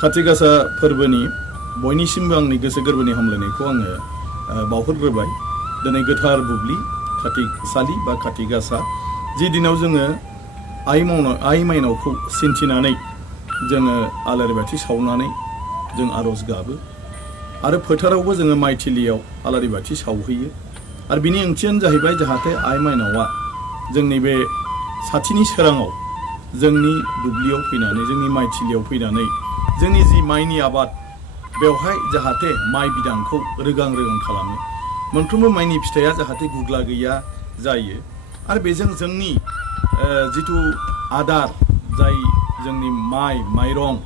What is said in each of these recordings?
खाथि गासा फोरबोनि बयनिसिमबो आंनि गोसो गोरबोनि हामलायनायखौ आङो बावहरग्रोबाय। दिनै गोथार बुब्लि खाथिसालि बा खाथि गासा जि दिनाव जोङो आइ माइनावखौ सिन्थिनानै जोङो आलारि बाथि सावनानै जों आर'ज गाबो आरो फोथारावबो जोङो माइथिलियाव आलारि बाथि सावहैयो। आरो बिनि ओंथियानो जाहैबाय जाहाथे आइ माइनावा जोंनि बे साथिनि सोराङाव जोंनि दुब्लियाव फैनानै जोंनि माइथिलियाव फैनानै जोंनि जि माइनि आबाद बेवहाय जाहाथे माइ बिदांखौ रोगां खालामो, मोनफ्रोमबो माइनि फिथाइया जाहाथे गुग्ला गैया जायो आरो बेजों जोंनि जिथु आदार जाय जोंनि माइरं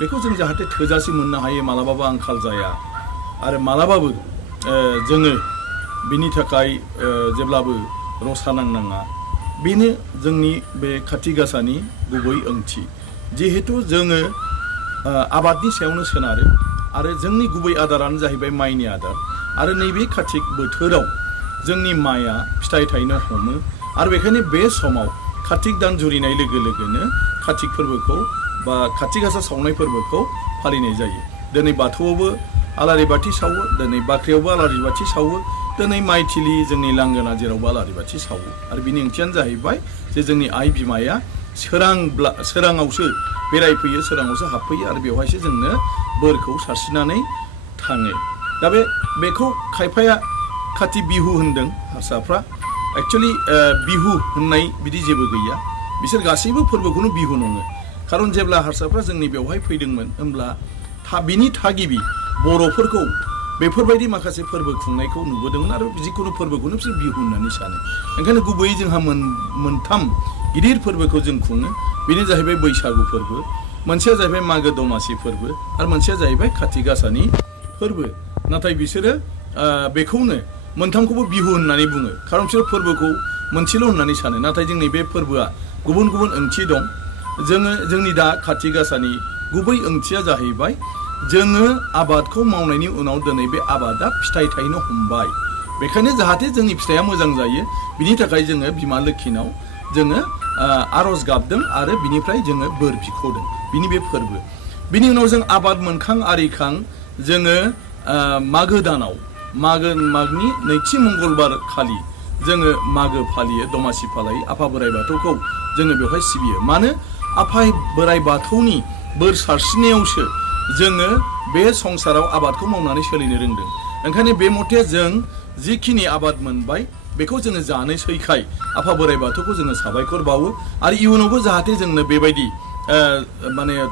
बेखौ जों जाहाथे थोजासे मोननो हायो, मालाबाबो आंखाल जाया आरो मालाबाबो जोङो बिनि थाखाय जेब्लाबो रसा नांनाङा। बेनो जोंनि बे खाथि गासानि गुबै ओंथि। जिहेतु जोङो आबादनि सायावनो सोनारो आरो जोंनि गुबै आदारानो जाहैबाय माइनि आदार आरो नैबे कार्तिक बोथोराव जोंनि माइआ फिथाइ थायनो हमो आरो बेखायनो बे समाव कार्तिक दान जुरिनाय लोगो लोगोनो कार्तिक फोरबोखौ बा खाथि गासा सावनाय फोरबोखौ फालिनाय जायो। दिनै बाथौआवबो आलारि बाथि सावो, दिनै बाख्रियावबो आलारि बाथि सावो, दिनै माइथिलि जोंनि लांगोना जेरावबो आलारि बाथि सावो आरो बिनि ओंथियानो जाहैबाय जे जोंनि आइ बिमाया सोराङावसो बेरायफैयो, सोराङावसो हाबफैयो आरो बेवहायसो जोंनो बोरखौ सारस्रिनानै थाङो। दा बेखौ खायफाया खाथि बिहु होनदों हारसाफ्रा। एक्चुअलि बिहु होननाय बिदि जेबो गैया, बिसोर गासैबो फोरबोखौनो बिहु नङो। खारन जेब्ला हारसाफ्रा जोंनि बेवहाय फैदोंमोन होमब्ला बिनि थागिबि बर'फोरखौ बेफोरबायदि माखासे फोरबो खुंनायखौ नुबोदोंमोन आरो जिखुनु फोरबोखौनो बिसोर बिहु होननानै सानो। ओंखायनो गुबैयै जोंहा मोनथाम गिदिर फोरबोखौ जों खुङो। बेनो जाहैबाय बैसागु फोरबो, मोनसेया जाहैबाय मागो दमासि फोरबो आरो मोनसेया जाहैबाय खाथि गासानि फोरबो। नाथाय बिसोरो बेखौनो मोनथामखौबो बिहु होननानै बुङो, खारन बिसोर फोरबोखौ मोनसेल' होननानै सानो। नाथाय जोंनि बे फोरबोआ गुबुन गुबुन ओंथि दं। जोंनि दा खाथि गासानि गुबै ओंथिया जाहैबाय जोङो आबादखौ मावनायनि उनाव दिनै बे आबादा फिथाइ थायनो हमबाय, बेखायनो जाहाथे जोंनि फिथाइया मोजां जायो बिनि थाखाय जोङो बिमा लोखिनाव जोङो आर'ज गाबदों आरो बिनिफ्राय जोङो बोर बिख'दों। बिनि बे फोरबो। बिनि उनाव जों आबाद मोनखां आरिखां जोङो मागो दानाव मागनि नैथि मंगलबार खालि जोङो मागो फालियो, दमासि फालियो। आफा बोराइ बाथौखौ जोङो बेवहाय सिबियो। मानो? आफा बोराइ बाथौनि बोर सारस्रिनायावसो जोङो बे संसाराव आबादखौ मावनानै सोलिनो रोंदों। ओंखायनो बे मथे जों जिखिनि आबाद मोनबाय बेखौ जोङो जानोसैखाय आफा बोराइ बाथौखौ जोङो साबायखर बावो आरो इयुनावबो जाहाथे जोंनो बेबायदि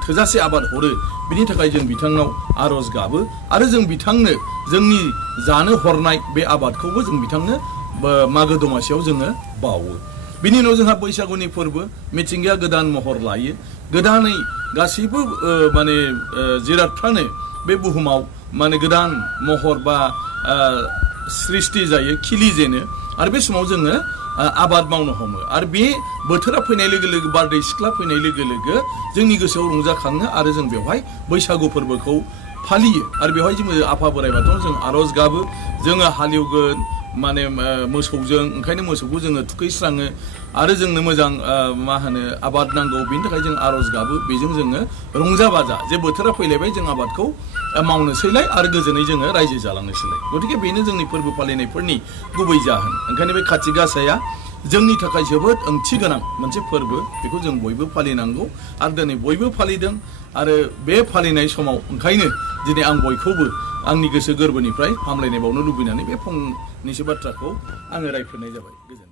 थोजासे आबाद हरो बिनि थाखाय जों बिथांनाव आर'ज गाबो आरो जों बिथांनो जोंनि जानो हरनाय बे आबादखौबो जों बिथांनो मागो दमासियाव जोङो बावो। बिनि उनाव जोंहा बैसागुनि फोरबो, मिथिंगाया गोदान महर लायो, गोदानै गासैबो जिरादफ्रानो बे बुहुमाव गोदान महर बा सृष्टि जायो, खिलिजेनो आरो बे समाव जोङो आबाद मावनो हमो आरो बे बोथोरा फैनाय लोगो लोगो बारदै सिख्ला फैनाय लोगो लोगो जोंनि गोसोआव रंजाखाङो आरो जों बेवहाय बैसागु फोरबोखौ फालियो आरो बेवहाय जोङो आफा बोराइ बाथौनाव जों आर'ज गाबो। जोङो हालेवगोन मोसौजों, ओंखायनो मोसौखौ जोङो थुखैस्राङो आरो जोंनो मोजां आबाद नांगौ, बेनि थाखाय जों आर'ज गाबो। बेजों जोङो रंजा बाजा जे बोथोरा फैलायबाय जों आबादखौ मावनोसैलाय आरो गोजोनै जोङो रायजो जालांनोसैलाय। गथिखे बेनो जोंनि फोरबो फालिनायफोरनि गुबै जाहोन। ओंखायनो बे खाथि गासाया जोंनि थाखाय जोबोद ओंथि गोनां मोनसे फोरबो, बेखौ जों बयबो फालिनांगौ आरो दिनै बयबो फालिदों आरो बे फालिनाय समाव ओंखायनो दिनै आं बयखौबो आंनि गोसो गोरबोनिफ्राय हामलायनाय बावनो लुबैनानै बे फंनैसो बाथ्राखौ आङो रायफोरनाय जाबाय। गोजोन्थों।